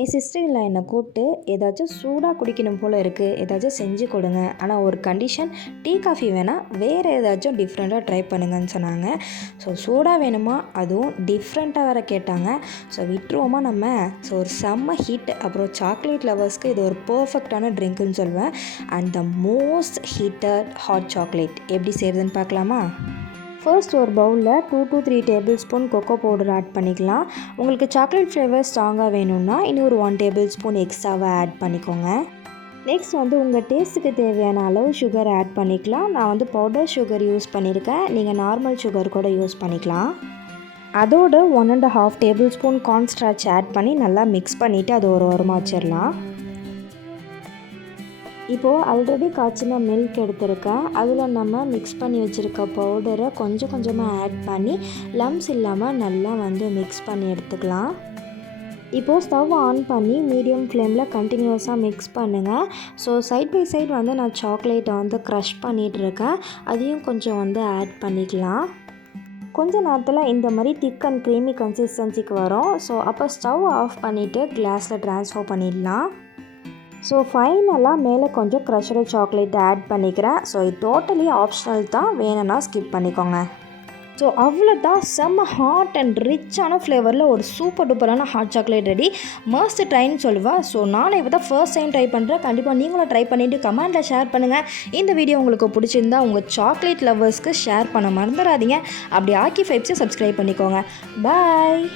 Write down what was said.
என் sister என்னை கூப்பிட்டு ஏதாச்சும் சூடாக குடிக்கணும் போல் இருக்குது, ஏதாச்சும் செஞ்சு கொடுங்க, ஆனால் ஒரு கண்டிஷன், டீ காஃபி வேணால் வேறு ஏதாச்சும் டிஃப்ரெண்ட்டாக ட்ரை பண்ணுங்கன்னு சொன்னாங்க. ஸோ சூடாக வேணுமா, அதுவும் டிஃப்ரெண்ட்டாக வேறு கேட்டாங்க. ஸோ விட்டுருவோமா நம்ம. ஸோ ஒரு செம்ம ஹீட். அப்புறம் சாக்லேட் லவர்ஸ்க்கு இது ஒரு பர்ஃபெக்டான ட்ரிங்க்குன்னு சொல்வேன். And the most heated hot chocolate எப்படி செய்கிறதுன்னு பார்க்கலாமா? ஃபர்ஸ்ட் ஒரு பவுலில் 2 to 3 tablespoon cocoa powder add பண்ணிக்கலாம். உங்களுக்கு சாக்லேட் ஃப்ளேவர் ஸ்ட்ராங்காக வேணும்னா இன்னொரு 1 டேபிள் ஸ்பூன் எக்ஸ்ட்ராவாக ஆட் பண்ணிக்கோங்க. நெக்ஸ்ட் உங்கள் டேஸ்ட்டுக்கு தேவையான அளவு சுகர் ஆட் பண்ணிக்கலாம். நான் பவுடர் சுகர் யூஸ் பண்ணியிருக்கேன், நீங்கள் நார்மல் சுகர் கூட யூஸ் பண்ணிக்கலாம். அதோட 1.5 டேபிள் ஸ்பூன் கார்ன்ஸ்டார்ச் ஆட் பண்ணி நல்லா மிக்ஸ் பண்ணிவிட்டு அது ஒரு ஓரமாக வச்சிடலாம். இப்போது ஆல்ரெடி காய்ச்சின மில்க் எடுத்துருக்கேன். அதில் நம்ம மிக்ஸ் பண்ணி வச்சுருக்க பவுடரை கொஞ்சம் கொஞ்சமாக ஆட் பண்ணி லம்ஸ் இல்லாமல் நல்லா மிக்ஸ் பண்ணி எடுத்துக்கலாம். இப்போது ஸ்டவ் ஆன் பண்ணி மீடியம் ஃப்ளேமில் கண்டினியூஸாக மிக்ஸ் பண்ணுங்கள். ஸோ சைட் பை சைட் நான் சாக்லேட்டை க்ரஷ் பண்ணிகிட்ருக்கேன். அதையும் கொஞ்சம் ஆட் பண்ணிக்கலாம். கொஞ்ச நேரத்தில் இந்த மாதிரி திக் அண்ட் க்ரீமி கன்சிஸ்டன்சிக்கு வரும். ஸோ அப்போ ஸ்டவ் ஆஃப் பண்ணிவிட்டு கிளாஸில் ட்ரான்ஸ்ஃபர் பண்ணிடலாம். ஸோ ஃபைனலாக மேலே கொஞ்சம் க்ரஷ்டு சாக்லேட் ஆட் பண்ணிக்கிறேன். ஸோ இது டோட்டலி ஆப்ஷனல் தான், வேணும்னா ஸ்கிப் பண்ணிக்கோங்க. ஸோ அவ்வளோதான், செம்ம ஹாட் அண்ட் ரிச்சான ஃப்ளேவரில் ஒரு சூப்பர் டூப்பரான ஹாட் சாக்லேட் ரெடி. மஸ்ட் ட்ரைன்னு சொல்லுவேன். ஸோ நானே இப்போ தான் ஃபர்ஸ்ட் டைம் ட்ரை பண்ணுறேன். கண்டிப்பாக நீங்களும் ட்ரை பண்ணிவிட்டு கமெண்ட்டில் ஷேர் பண்ணுங்கள். இந்த வீடியோ உங்களுக்கு பிடிச்சிருந்தா உங்கள் சாக்லேட் லவ்வர்ஸ்க்கு ஷேர் பண்ண மறந்துடாதீங்க. அப்படி ஆக்கி ஃபைப்ஸை சப்ஸ்கிரைப் பண்ணிக்கோங்க. பாய்.